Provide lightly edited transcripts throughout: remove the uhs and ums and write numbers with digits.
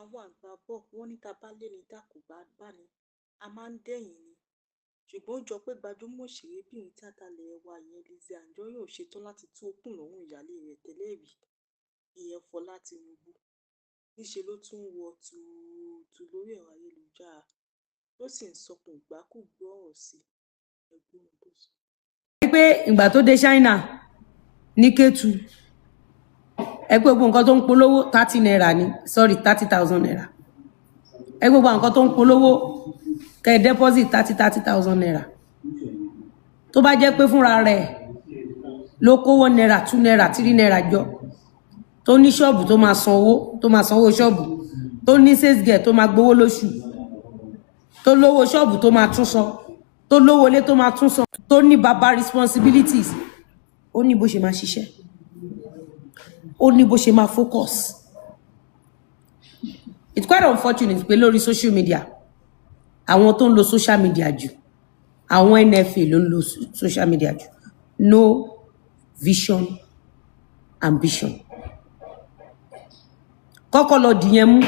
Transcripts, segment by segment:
àwọn àgbà bọ̀ wọ́n ní tá bá lé ní dàkú bá ní a máa ń dẹ̀yìn ni ṣùgbọ́n ó jọ pé gbajúmọ̀ òṣèrébìnrin tíátà ilẹ̀ wa ìyẹn Lizzy Anjorin ò ṣetán láti tú okùn lọ́rùn ìyáálé rẹ̀ tẹ́lẹ̀ rí ìyẹn Fọlá Tinubu níṣẹ́ ló tún wọ tùùtù lórí ẹ̀rọ ayélujára ló sì ń sọkún ìgbákùgbọ́ ọ̀rọ̀ sí ẹgbẹ́ ohun tó sọ. pé ìgbà tó dé China ní Kétu ẹgbẹ́ gbogbo nǹkan tó ń polówó 30 naira ni 30,000 naira ẹgbẹ́ gbogbo nǹkan tó ń polówó kẹ́ deposit 30,000 naira tó bá jẹ́ pé fúnra rẹ̀ ló kówó naira 2 naira 3 naira jọ tó ní ṣọ́ọ̀bù tó máa sanwó ṣọ́ọ̀bù tó ní sales girl tó máa gbowó lóṣù tó lówó ṣọ́ọ̀bù tó máa tún san tó lówó ilé tó máa tún san tó ní bàbá responsibilities ó ní bó ṣe máa ṣiṣẹ́ ó ní bó ṣe máa focus. It's quite unfortunate pé lórí social media àwọn tó ń lo social media jù àwọn NFA ló ń lo social media jù no vision ambition. Kọ́kọ́ lọ dìyẹn mú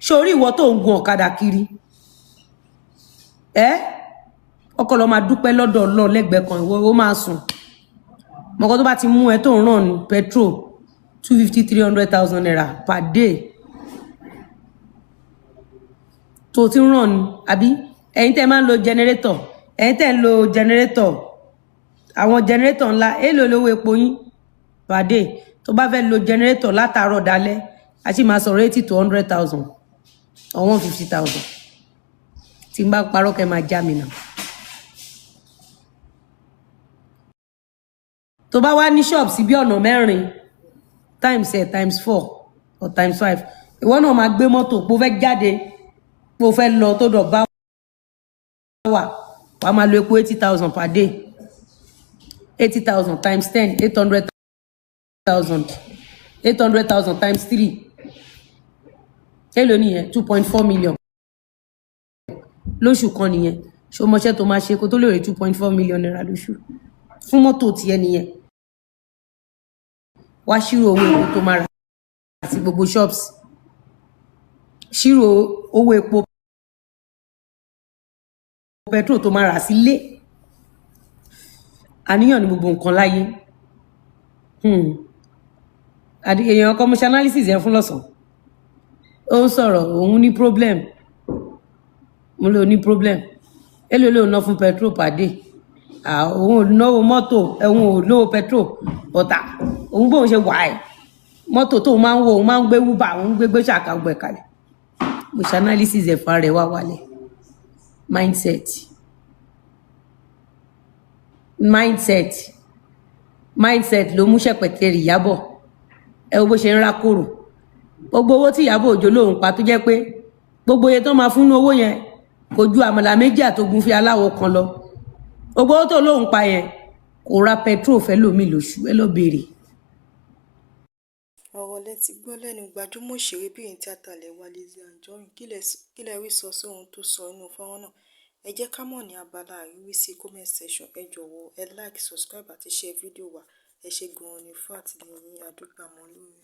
sórí ìwọ tó ń gun ọ̀kadà kiri ọkọ lọ máa dúpẹ́ lọ́dọ̀ Ọlọ́run lẹ́gbẹ̀ẹ́ kan ìwọ ó máa sùn mọ́kọ́ tó bá ti mú ẹ tó ń ràn ní petrol 250-300,000 naira per day tó ti ń ràn ní àbí ẹ̀yin tẹ́ máa ń lo generator ẹ̀yin tẹ́ ń lo generator àwọn generator ńlá èlò lówó epo yín per day tó bá fẹ́ lo generator látàárọ̀ dalẹ́ a sì máa sọ̀rọ̀ 80 to 100,000 or 150,000 tí n bá parọ́ kẹ́ máa já mi náà. tó bá wá ní shop sí bí ọ̀nà mẹ́rin times 4 or times 5 ìwọ náà máa gbé mọ́tò pé ó fẹ́ jáde pé ó fẹ́ lọ tó dọ̀ bá wà máa lo epo 80,000 per day 80,000 times 10 800,000 800,000 times 3 èló nìyẹn 2.4 million lóṣù kan nìyẹn ṣó mọṣẹ́ tó máa ṣe kó tó lè rí 2.4 million naira lóṣù fún mọ́tò tiẹ̀ nìyẹn wá ṣírò owó epo tó máa rà àti gbogbo shops ṣírò owó epo petrol tó máa rà sílé àníyàn ní gbogbo nǹkan láyé èèyàn commercial analysis yẹn fún lọ́sàn ó ń sọ̀rọ̀ òun ní problem mo lè ní problem èlò lè ná fún petrol per day òun ò náwó mọ́tò òun ò lówó petrol bọ́tà òun bóun ṣe wà ẹ̀ mọ́tò tó máa ń wo òun máa ń gbé uber òun gbé ṣàkà gbẹ̀ kalẹ̀ mo ṣe analysis ẹ̀fà rẹ̀ wá wálẹ̀ mindset ló mú ṣẹ̀pẹ̀tẹ̀ rí Ìyábọ̀ ẹ wo bó ṣe ń rákòrò gbogbo owó tí Ìyábọ̀ Òjó lòun pa tó jẹ́ pé gbogbo iye tó máa fún owó yẹn kò ju àmàlà méjì àtògùn fi aláwọ̀ kan lọ gbogbo owó tó lóun pa yẹn kò ra petrol fẹ́ lómi lóṣù ẹ lọ béèrè. ọ̀rọ̀ lẹ ti gbọ́ lẹ́nu gbajúmọ̀ òṣèrébìnrin tíátà ilẹ̀ wa Lizzy Anjorin kí lẹ rí sọ sí ohun tó sọ inú fọ́nrán náà ẹ jẹ́ ká mọ̀ ní abala àríwísí comment section ẹ jọ̀wọ́ ẹ like subscribe àti share fídíò wa ẹ ṣé gan-an ni fún àtìlẹ́yìn àdúgbò àmọ́ lórí.